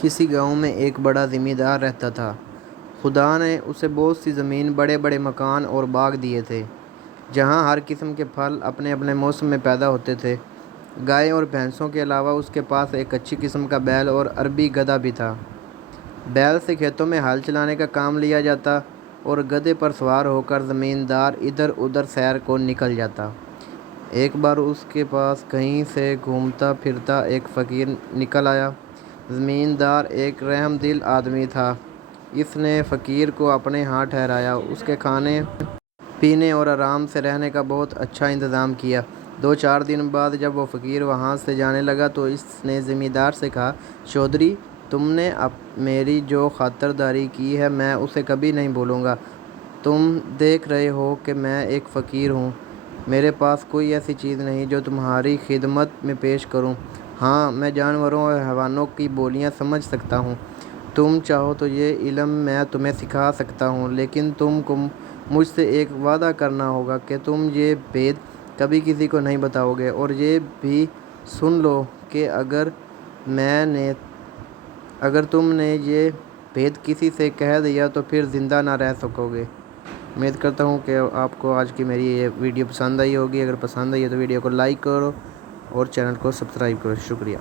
کسی گاؤں میں ایک بڑا زمیندار رہتا تھا۔ خدا نے اسے بہت سی زمین، بڑے بڑے مکان اور باغ دیے تھے، جہاں ہر قسم کے پھل اپنے اپنے موسم میں پیدا ہوتے تھے۔ گائے اور بھینسوں کے علاوہ اس کے پاس ایک اچھی قسم کا بیل اور عربی گدھا بھی تھا۔ بیل سے کھیتوں میں ہل چلانے کا کام لیا جاتا اور گدھے پر سوار ہو کر زمیندار ادھر ادھر سیر کو نکل جاتا۔ ایک بار اس کے پاس کہیں سے گھومتا پھرتا ایک فقیر نکل آیا۔ زمیندار ایک رحم دل آدمی تھا۔ اس نے فقیر کو اپنے ہاں ٹھہرایا، اس کے کھانے پینے اور آرام سے رہنے کا بہت اچھا انتظام کیا۔ 2-4 دن بعد جب وہ فقیر وہاں سے جانے لگا تو اس نے زمیندار سے کہا، چودھری، تم نے میری جو خاطرداری کی ہے میں اسے کبھی نہیں بھولوں گا۔ تم دیکھ رہے ہو کہ میں ایک فقیر ہوں، میرے پاس کوئی ایسی چیز نہیں جو تمہاری خدمت میں پیش کروں۔ ہاں، میں جانوروں اور حیوانوں کی بولیاں سمجھ سکتا ہوں۔ تم چاہو تو یہ علم میں تمہیں سکھا سکتا ہوں، لیکن تم کو مجھ سے ایک وعدہ کرنا ہوگا کہ تم یہ بھید کبھی کسی کو نہیں بتاؤ گے، اور یہ بھی سن لو کہ اگر تم نے یہ بھید کسی سے کہہ دیا تو پھر زندہ نہ رہ سکو گے۔ امید کرتا ہوں کہ آپ کو آج کی میری یہ ویڈیو پسند آئی ہوگی۔ اگر پسند آئی ہے تو ویڈیو کو لائک کرو اور چینل کو سبسکرائب کرو۔ شکریہ۔